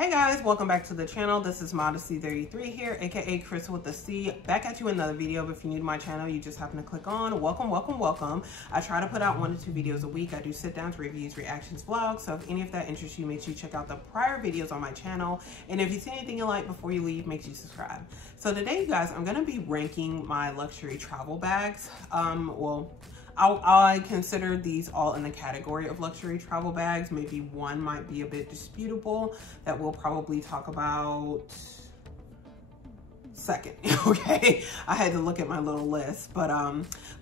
Hey guys, welcome back to the channel. This is Modesty33 here, aka Chris with the C. Back at you with another video. But if you're new to my channel, you just happen to click on, welcome. I try to put out 1 to 2 videos a week. I do sit downs, reviews, reactions, vlogs. So if any of that interests you, make sure you check out the prior videos on my channel. And if you see anything you like before you leave, make sure you subscribe. So today, you guys, I'm gonna be ranking my luxury travel bags. I consider these all in the category of luxury travel bags. Maybe one might be a bit disputable that we'll probably talk about second. Okay, I had to look at my little list, but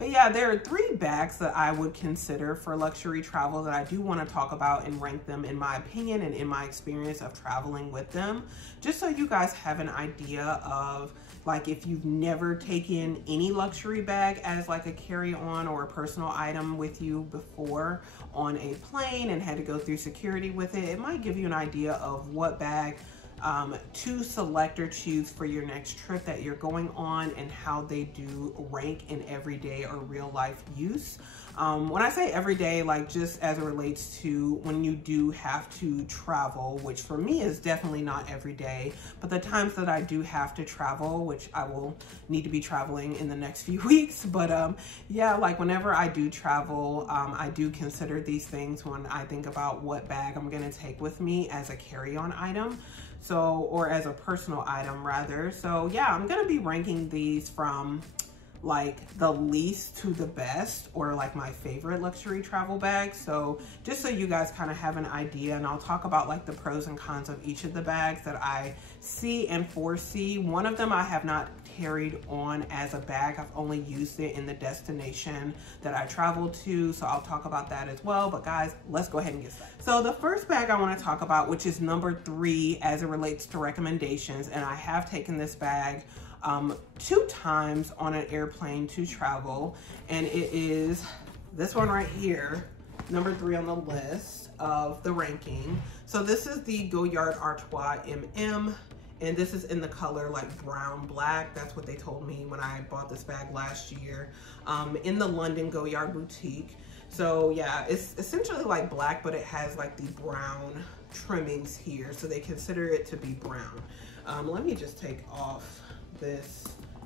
yeah, there are 3 bags that I would consider for luxury travel that I do want to talk about and rank them in my opinion and in my experience of traveling with them, just so you guys have an idea of, like, if you've never taken any luxury bag as like a carry-on or a personal item with you before on a plane and had to go through security with it, it might give you an idea of what bag to select or choose for your next trip that you're going on and how they do rank in everyday or real life use. When I say everyday, like just as it relates to when you do have to travel, which for me is definitely not every day, but the times that I do have to travel, which I will need to be traveling in the next few weeks. But yeah, like whenever I do travel, I do consider these things when I think about what bag I'm gonna take with me as a carry-on item. So, or as a personal item rather. So yeah, I'm gonna be ranking these from like the least to the best, or like my favorite luxury travel bag. So just so you guys kind of have an idea, and I'll talk about like the pros and cons of each of the bags that I see and foresee. One of them I have not carried on as a bag. I've only used it in the destination that I traveled to. So I'll talk about that as well. But guys, let's go ahead and get started. So the first bag I want to talk about, which is number 3 as it relates to recommendations, and I have taken this bag 2 times on an airplane to travel, and it is this one right here, number 3 on the list of the ranking. So this is the Goyard Artois MM, and this is in the color like brown black. That's what they told me when I bought this bag last year in the London Goyard boutique. So yeah, it's essentially like black, but it has like the brown trimmings here, so they consider it to be brown. Let me just take off this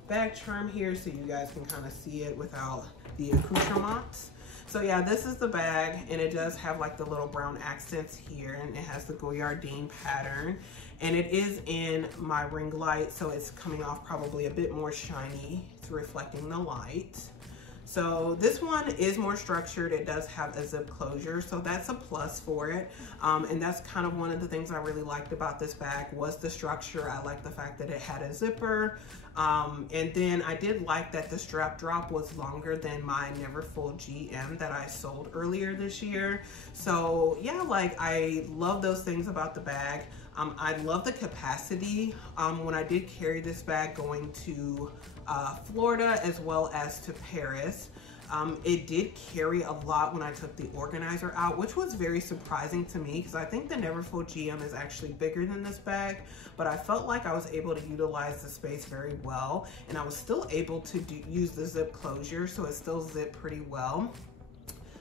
bag charm here so you guys can kind of see it without the accoutrements. So yeah, this is the bag, and it does have like the little brown accents here, and it has the Goyardine pattern, and it is in my ring light, so it's coming off probably a bit more shiny. It's reflecting the light. So this one is more structured. It does have a zip closure, so that's a plus for it. And that's kind of one of the things I really liked about this bag was the structure. I like the fact that it had a zipper. And then I did like that the strap drop was longer than my Neverfull GM that I sold earlier this year. So yeah, like I love those things about the bag. I love the capacity. When I did carry this bag going to Florida as well as to Paris, it did carry a lot when I took the organizer out, which was very surprising to me because I think the Neverfull GM is actually bigger than this bag, but I felt like I was able to utilize the space very well, and I was still able to use the zip closure, so it still zipped pretty well.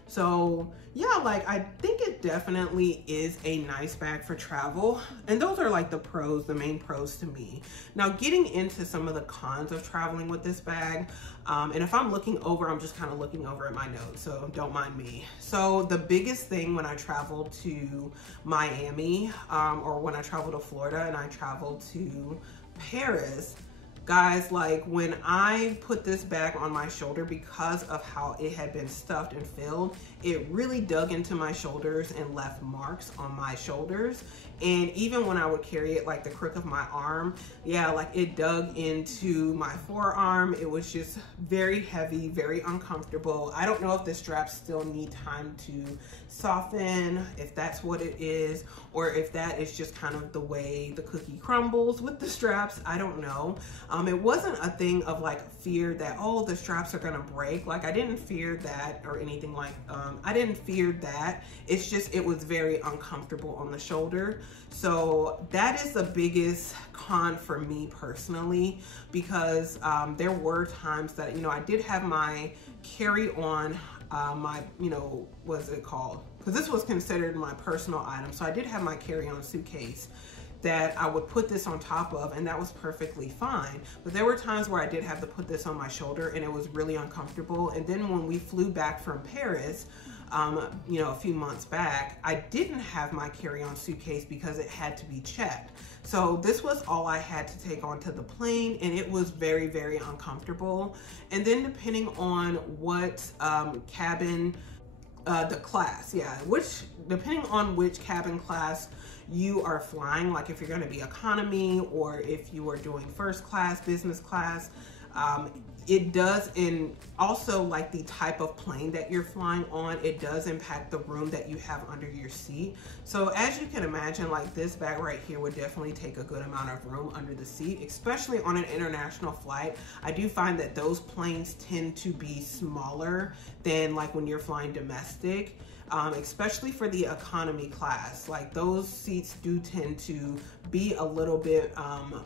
So yeah, like I think it definitely is a nice bag for travel. And those are like the pros, the main pros to me. Now getting into some of the cons of traveling with this bag. And if I'm looking over, I'm just kind of looking over at my notes, so don't mind me. So the biggest thing when I travel to Miami, or when I travel to Florida and I travel to Paris, guys, like when I put this bag on my shoulder, because of how it had been stuffed and filled, it really dug into my shoulders and left marks on my shoulders. And even when I would carry it like the crook of my arm, yeah, like it dug into my forearm. It was just very heavy, very uncomfortable. I don't know if the straps still need time to soften, if that's what it is, or if that is just kind of the way the cookie crumbles with the straps. I don't know. It wasn't a thing of like fear that, oh, the straps are gonna break. Like I didn't fear that or anything like, I didn't fear that. It's just, it was very uncomfortable on the shoulder. So that is the biggest con for me personally, because there were times that, you know, I did have my carry-on, my, you know, what's it called? Because this was considered my personal item. So I did have my carry-on suitcase that I would put this on top of, and that was perfectly fine. But there were times where I did have to put this on my shoulder and it was really uncomfortable. And then when we flew back from Paris, you know, a few months back, I didn't have my carry-on suitcase because it had to be checked. So this was all I had to take onto the plane, and it was very, very uncomfortable. And then depending on what cabin, the class, depending on which cabin class you are flying, like if you're going to be economy or if you are doing first class, business class, it does, and also like the type of plane that you're flying on, it does impact the room that you have under your seat. So as you can imagine, like this bag right here would definitely take a good amount of room under the seat, especially on an international flight. I do find that those planes tend to be smaller than like when you're flying domestic. Especially for the economy class, like those seats do tend to be a little bit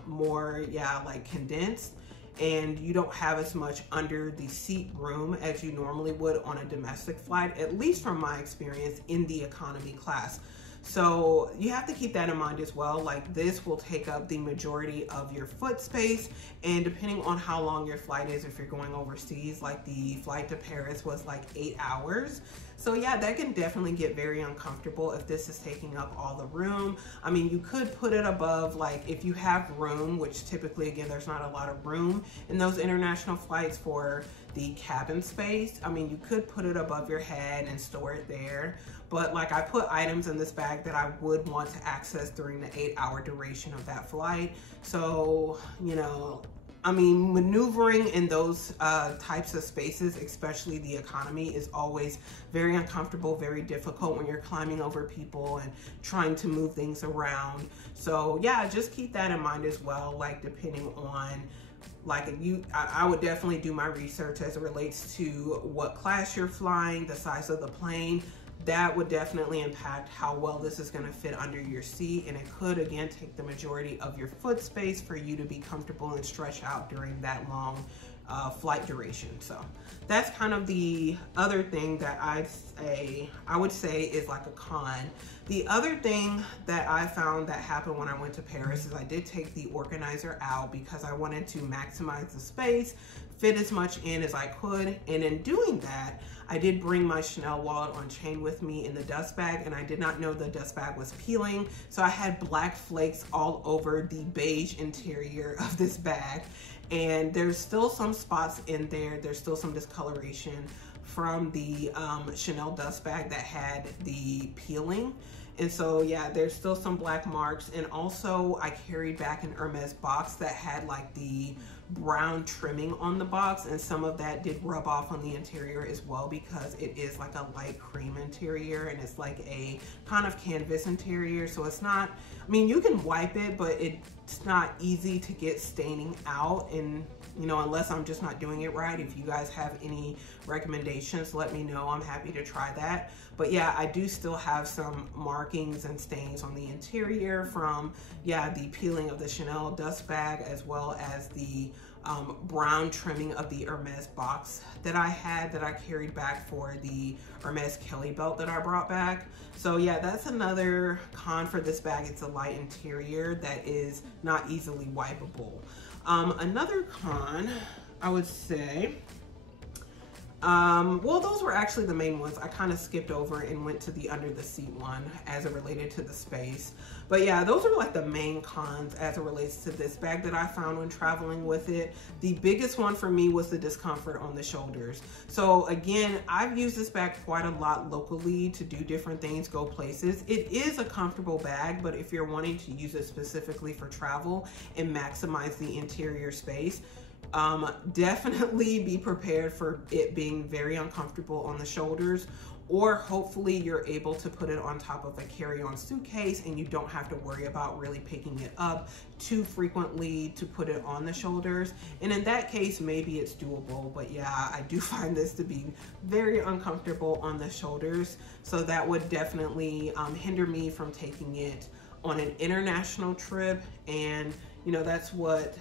more, like condensed, and you don't have as much under the seat room as you normally would on a domestic flight, at least from my experience in the economy class. So you have to keep that in mind as well. Like this will take up the majority of your foot space, and depending on how long your flight is, if you're going overseas, like the flight to Paris was like 8 hours. So yeah, that can definitely get very uncomfortable if this is taking up all the room. I mean, you could put it above, like if you have room, which typically, again, there's not a lot of room in those international flights for the cabin space. I mean, you could put it above your head and store it there. But like I put items in this bag that I would want to access during the 8-hour duration of that flight. So, you know, I mean, maneuvering in those types of spaces, especially the economy, is always very uncomfortable, very difficult when you're climbing over people and trying to move things around. So yeah, just keep that in mind as well. Like depending on, like I would definitely do my research as it relates to what class you're flying, the size of the plane. That would definitely impact how well this is going to fit under your seat, and it could again take the majority of your foot space for you to be comfortable and stretch out during that long flight duration. So that's kind of the other thing that I would say is like a con. The other thing that I found that happened when I went to Paris is I did take the organizer out because I wanted to maximize the space, fit as much in as I could, and in doing that, I did bring my Chanel wallet on chain with me in the dust bag, and I did not know the dust bag was peeling. So I had black flakes all over the beige interior of this bag. And there's still some spots in there. There's still some discoloration from the Chanel dust bag that had the peeling. And so yeah, there's still some black marks. And also I carried back an Hermes box that had like the brown trimming on the box, and some of that did rub off on the interior as well because it is like a light cream interior and it's like a kind of canvas interior. So it's not, I mean, you can wipe it, but it's not easy to get staining out, and you know, unless I'm just not doing it right. If you guys have any recommendations, let me know. I'm happy to try that. But yeah, I do still have some markings and stains on the interior from, yeah, the peeling of the Chanel dust bag, as well as the brown trimming of the Hermes box that I had, that I carried back for the Hermes Kelly belt that I brought back. So yeah, that's another con for this bag. It's a light interior that is not easily wipeable. Another con, I would say, well, those were actually the main ones. I kind of skipped over and went to the under the seat one as it related to the space. But yeah, those are like the main cons as it relates to this bag that I found when traveling with it. The biggest one for me was the discomfort on the shoulders. So again, I've used this bag quite a lot locally to do different things, go places. It is a comfortable bag, but if you're wanting to use it specifically for travel and maximize the interior space, definitely be prepared for it being very uncomfortable on the shoulders, or hopefully you're able to put it on top of a carry-on suitcase and you don't have to worry about really picking it up too frequently to put it on the shoulders. And in that case, maybe it's doable, but yeah, I do find this to be very uncomfortable on the shoulders. So that would definitely hinder me from taking it on an international trip. And you know, that's what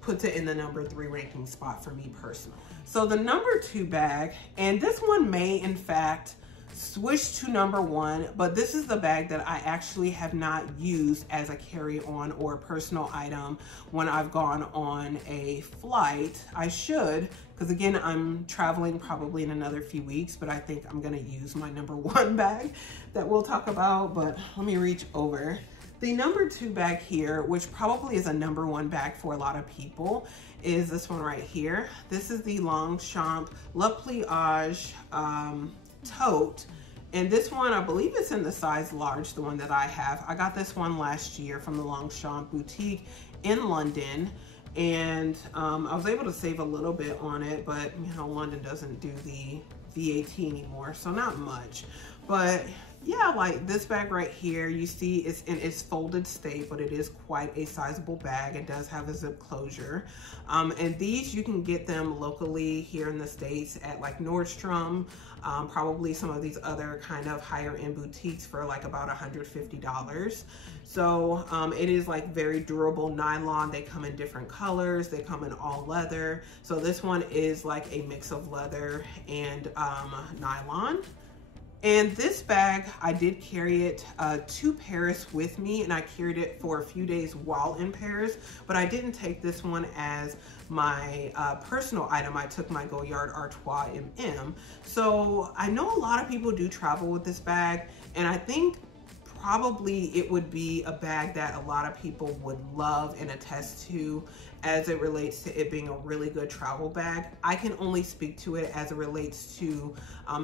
puts it in the number 3 ranking spot for me personally. So the number 2 bag, and this one may in fact switch to number one, but this is the bag that I actually have not used as a carry-on or personal item when I've gone on a flight. I should, because again, I'm traveling probably in another few weeks, but I think I'm gonna use my number one bag that we'll talk about. But let me reach over. The number two bag here, which probably is a number one bag for a lot of people, is this one right here. This is the Longchamp Le Pliage tote. And this one, I believe it's in the size large, the one that I have. I got this one last year from the Longchamp boutique in London. And I was able to save a little bit on it, but you know, London doesn't do the VAT anymore, so not much. But yeah, like this bag right here, you see it's in its folded state, but it is quite a sizable bag. It does have a zip closure. And these, you can get them locally here in the States at like Nordstrom, probably some of these other kind of higher end boutiques for like about $150. So it is like very durable nylon. They come in different colors. They come in all leather. So this one is like a mix of leather and nylon. And this bag, I did carry it to Paris with me, and I carried it for a few days while in Paris, but I didn't take this one as my personal item. I took my Goyard Artois MM. So I know a lot of people do travel with this bag, and I think probably it would be a bag that a lot of people would love and attest to as it relates to it being a really good travel bag. I can only speak to it as it relates to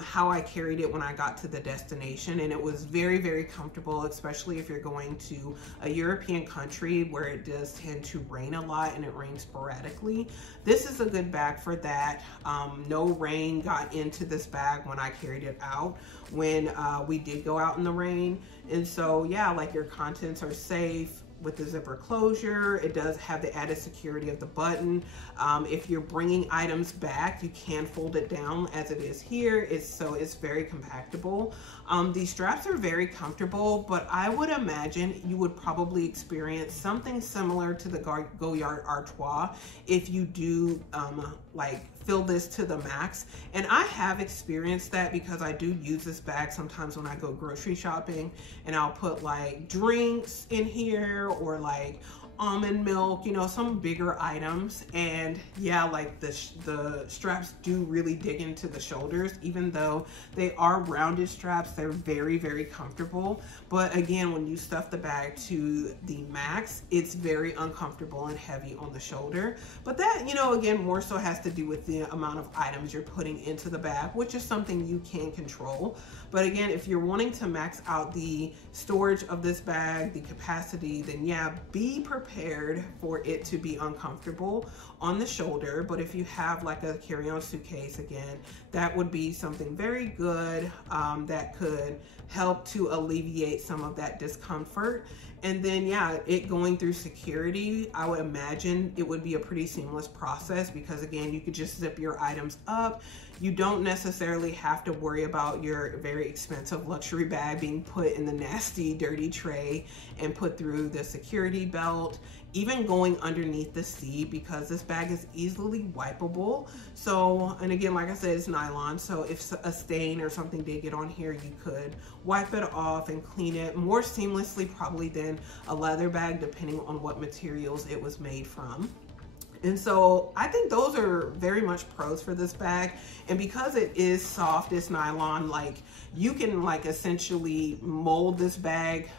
how I carried it when I got to the destination, and it was very, very comfortable, especially if you're going to a European country where it does tend to rain a lot and it rains sporadically. This is a good bag for that. No rain got into this bag when I carried it out when we did go out in the rain. And so yeah, like your contents are safe with the zipper closure. It does have the added security of the button. If you're bringing items back, you can fold it down as it is here. So it's very compactable. These straps are very comfortable, but I would imagine you would probably experience something similar to the Goyard Artois if you do like fill this to the max. And I have experienced that because I do use this bag sometimes when I go grocery shopping, and I'll put like drinks in here or like almond milk, you know, some bigger items. And yeah, like the straps do really dig into the shoulders. Even though they are rounded straps, they're very, very comfortable. But again, when you stuff the bag to the max, it's very uncomfortable and heavy on the shoulder. But that, you know, again, more so has to do with the amount of items you're putting into the bag, which is something you can control. But again, if you're wanting to max out the storage of this bag, the capacity, then yeah, be prepared for it to be uncomfortable on the shoulder. But if you have like a carry-on suitcase, again, that would be something very good that could help to alleviate some of that discomfort. And then yeah, it going through security, I would imagine it would be a pretty seamless process, because again, you could just zip your items up. You don't necessarily have to worry about your very expensive luxury bag being put in the nasty, dirty tray and put through the security belt, even going underneath the seat, because this bag is easily wipeable. So, and again, like I said, it's nylon. So if a stain or something did get on here, you could wipe it off and clean it more seamlessly probably than a leather bag, depending on what materials it was made from. And so I think those are very much pros for this bag. And because it is soft, it's nylon, like you can like essentially mold this bag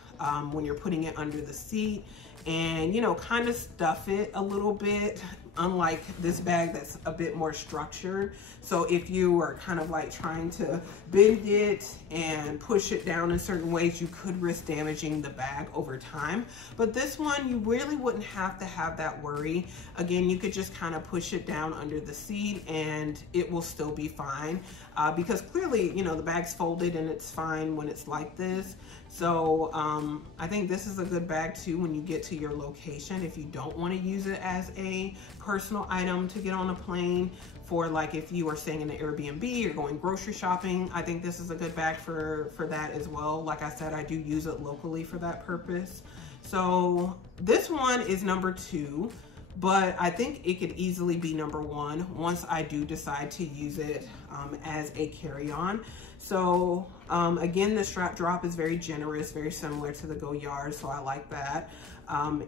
when you're putting it under the seat, and you know, kind of stuff it a little bit, unlike this bag that's a bit more structured. So if you are kind of like trying to bend it and push it down in certain ways, you could risk damaging the bag over time. But this one, you really wouldn't have to have that worry. Again, you could just kind of push it down under the seat and it will still be fine, because clearly, you know, the bag's folded and it's fine when it's like this. So I think this is a good bag too when you get to your location, if you don't want to use it as a personal item to get on a plane. For like if you are staying in an Airbnb, you're going grocery shopping, I think this is a good bag for that as well. Like I said, I do use it locally for that purpose. So this one is number 2, but I think it could easily be number 1 once I do decide to use it as a carry-on. So again, the strap drop is very generous, very similar to the Goyard, so I like that.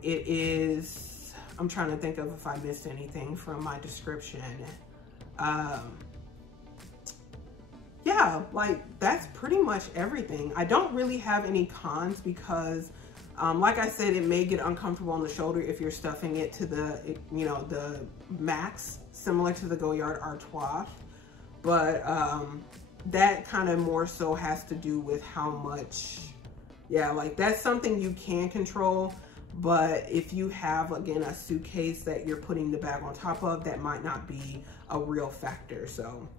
It is, I'm trying to think of if I missed anything from my description. Yeah, like that's pretty much everything. I don't really have any cons because like I said, it may get uncomfortable on the shoulder if you're stuffing it to the, you know, the max, similar to the Goyard Artois. But that kind of more so has to do with how much, yeah, like that's something you can control. But if you have, again, a suitcase that you're putting the bag on top of, that might not be a real factor. So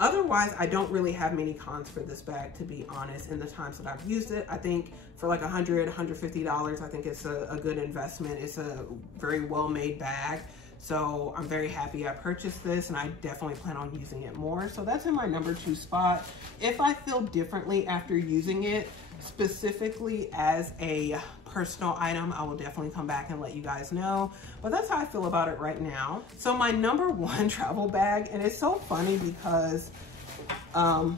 otherwise, I don't really have many cons for this bag, to be honest, in the times that I've used it. I think for like $100, $150, I think it's a good investment. It's a very well-made bag. So I'm very happy I purchased this, and I definitely plan on using it more. So that's in my number 2 spot. If I feel differently after using it, specifically as a personal item, I will definitely come back and let you guys know. But that's how I feel about it right now. So my number 1 travel bag, and it's so funny because, yeah,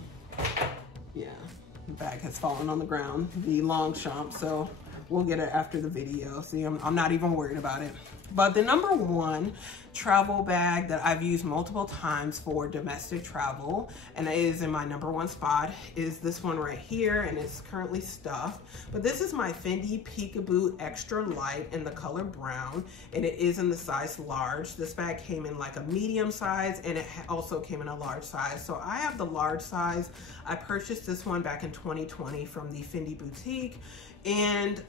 the bag has fallen on the ground, the Longchamp. So we'll get it after the video. See, I'm not even worried about it. But the number 1 travel bag that I've used multiple times for domestic travel, and it is in my number 1 spot, is this one right here, and it's currently stuffed. But this is my Fendi Peekaboo Extra Light in the color brown, and it is in the size large. This bag came in like a medium size, and it also came in a large size. So I have the large size. I purchased this one back in 2020 from the Fendi boutique. And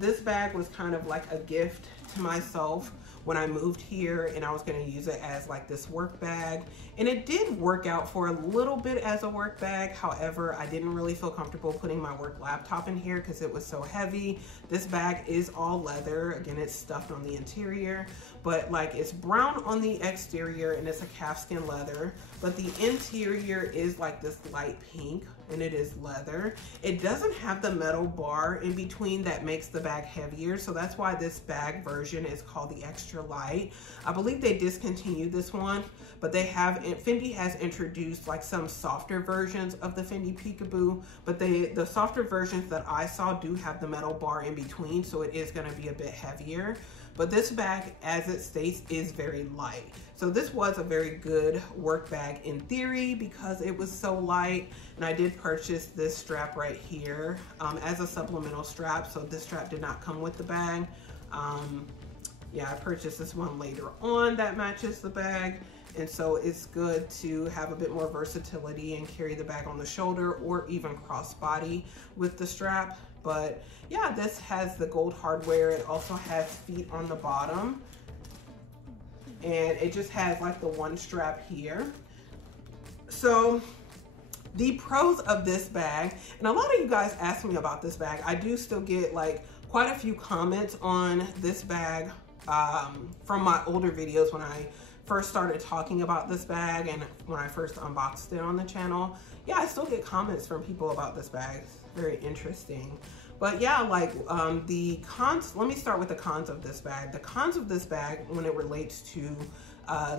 this bag was kind of like a gift to myself when I moved here, and I was going to use it as like this work bag. And it did work out for a little bit as a work bag. However, I didn't really feel comfortable putting my work laptop in here because it was so heavy. This bag is all leather. Again, it's stuffed on the interior, but like it's brown on the exterior and it's a calfskin leather, but the interior is like this light pink, and it is leather. It doesn't have the metal bar in between that makes the bag heavier, so that's why this bag version is called the Extra Light. I believe they discontinued this one, but they have, Fendi has introduced like some softer versions of the Fendi Peekaboo, but the softer versions that I saw do have the metal bar in between, so it is going to be a bit heavier. But this bag, as it states, is very light. So this was a very good work bag in theory because it was so light. And I did purchase this strap right here as a supplemental strap. So this strap did not come with the bag. Yeah, I purchased this one later on that matches the bag. And so it's good to have a bit more versatility and carry the bag on the shoulder or even crossbody with the strap. But yeah, this has the gold hardware. It also has feet on the bottom. And it just has like the one strap here. So the pros of this bag, and a lot of you guys ask me about this bag. I do still get like quite a few comments on this bag from my older videos when I first started talking about this bag and when I first unboxed it on the channel. Yeah, I still get comments from people about this bag. It's very interesting. But yeah, like the cons, let me start with the cons of this bag. The cons of this bag when it relates to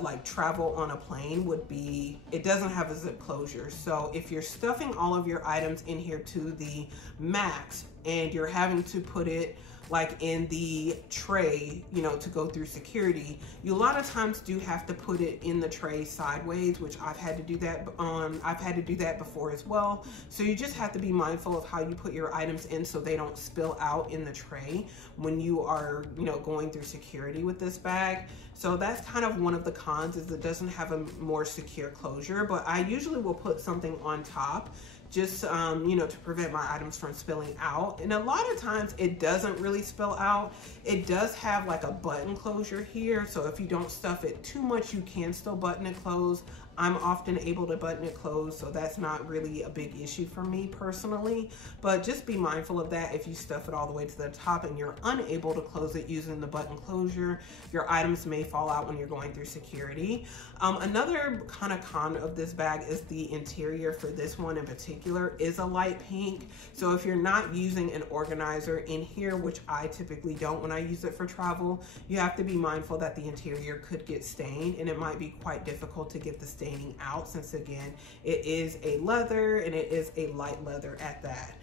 like travel on a plane would be, it doesn't have a zip closure. So if you're stuffing all of your items in here to the max and you're having to put it like in the tray, you know, to go through security, you a lot of times do have to put it in the tray sideways, which I've had to do that I've had to do that before as well. So you just have to be mindful of how you put your items in so they don't spill out in the tray when you are, you know, going through security with this bag. So that's kind of one of the cons, is it doesn't have a more secure closure, but I usually will put something on top just, you know, to prevent my items from spilling out. And a lot of times it doesn't really spill out. It does have like a button closure here. So if you don't stuff it too much, you can still button it closed. I'm often able to button it closed, so that's not really a big issue for me personally. But just be mindful of that. If you stuff it all the way to the top and you're unable to close it using the button closure, your items may fall out when you're going through security. Another kind of con of this bag is the interior for this one in particular is a light pink. So if you're not using an organizer in here, which I typically don't when I use it for travel, you have to be mindful that the interior could get stained, and it might be quite difficult to get the stain standing out, since again, it is a leather and it is a light leather at that.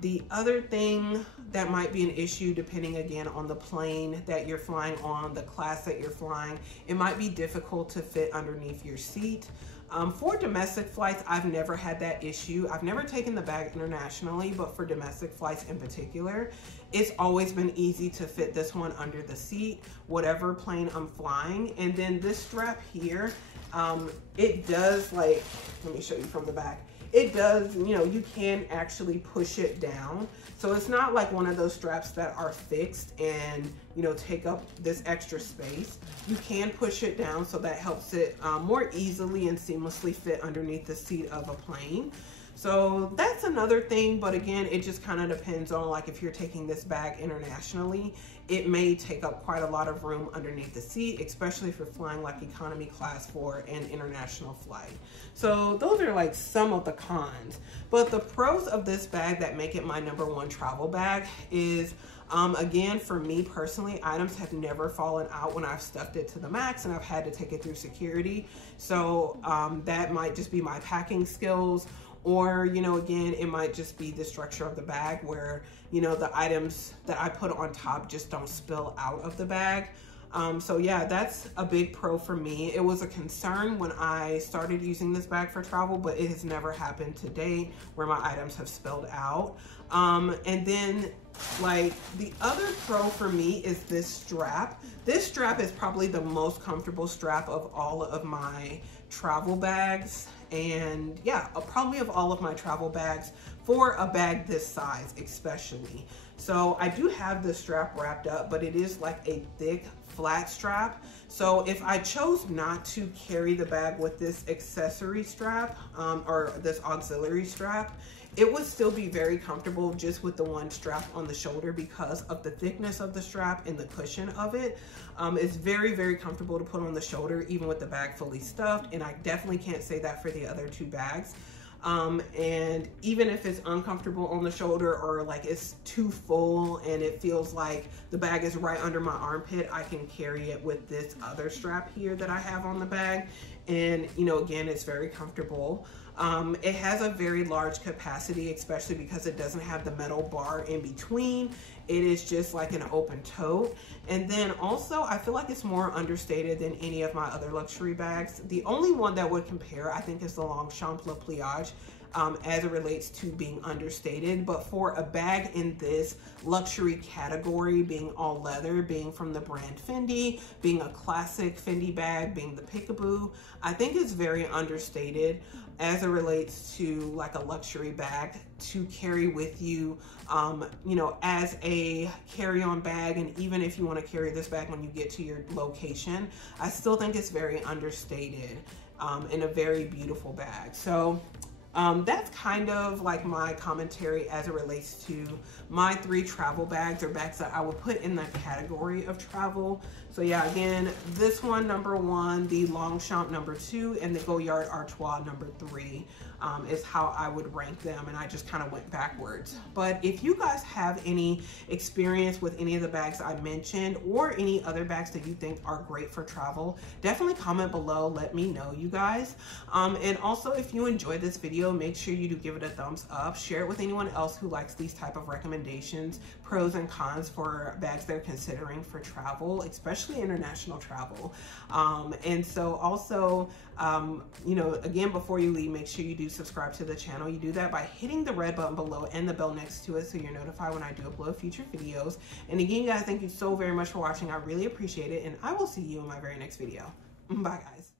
The other thing that might be an issue, depending again on the plane that you're flying on, the class that you're flying, it might be difficult to fit underneath your seat. For domestic flights, I've never had that issue. I've never taken the bag internationally, but for domestic flights in particular, it's always been easy to fit this one under the seat, whatever plane I'm flying. And then this strap here, it does, like, let me show you from the back. It does, you know, you can actually push it down. So it's not like one of those straps that are fixed and, you know, take up this extra space. You can push it down, so that helps it more easily and seamlessly fit underneath the seat of a plane. So that's another thing, but again, it just kind of depends on, like, if you're taking this bag internationally, it may take up quite a lot of room underneath the seat, especially if you're flying like economy class for an international flight. So those are like some of the cons. But the pros of this bag that make it my #1 travel bag is, again, for me personally, items have never fallen out when I've stuffed it to the max and I've had to take it through security. So that might just be my packing skills. Or, you know, again, it might just be the structure of the bag where, you know, the items that I put on top just don't spill out of the bag. So yeah, that's a big pro for me. It was a concern when I started using this bag for travel, but it has never happened to date where my items have spilled out. And then, like, the other pro for me is this strap. This strap is probably the most comfortable strap of all of my travel bags. And yeah, probably of all of my travel bags for a bag this size especially. So I do have the strap wrapped up, but it is like a thick flat strap. So if I chose not to carry the bag with this accessory strap or this auxiliary strap, it would still be very comfortable just with the one strap on the shoulder because of the thickness of the strap and the cushion of it. It's very, very comfortable to put on the shoulder, even with the bag fully stuffed. And I definitely can't say that for the other two bags. And even if it's uncomfortable on the shoulder or like it's too full and it feels like the bag is right under my armpit, I can carry it with this other strap here that I have on the bag. And, you know, again, it's very comfortable. It has a very large capacity, especially because it doesn't have the metal bar in between. It is just like an open tote. And then also, I feel like it's more understated than any of my other luxury bags. The only one that would compare, I think, is the Longchamp Le Pliage. As it relates to being understated, but for a bag in this luxury category, being all leather, being from the brand Fendi, being a classic Fendi bag, being the Peekaboo, I think it's very understated as it relates to like a luxury bag to carry with you, you know, as a carry-on bag. And even if you want to carry this bag when you get to your location, I still think it's very understated and a very beautiful bag. So that's kind of like my commentary as it relates to my 3 travel bags, or bags that I would put in that category of travel. So yeah, again, this one, #1, the Longchamp #2, and the Goyard Artois #3 is how I would rank them, and I just kind of went backwards. But if you guys have any experience with any of the bags I mentioned or any other bags that you think are great for travel, definitely comment below, let me know, you guys. And also, if you enjoyed this video, make sure you do give it a thumbs up, share it with anyone else who likes these type of recommendations, pros and cons for bags they're considering for travel, especially international travel. And so also, you know, again, before you leave, make sure you do subscribe to the channel. You do that by hitting the red button below and the bell next to it so you're notified when I do upload future videos. And again, you guys, thank you so very much for watching. I really appreciate it, and I will see you in my very next video. Bye, guys.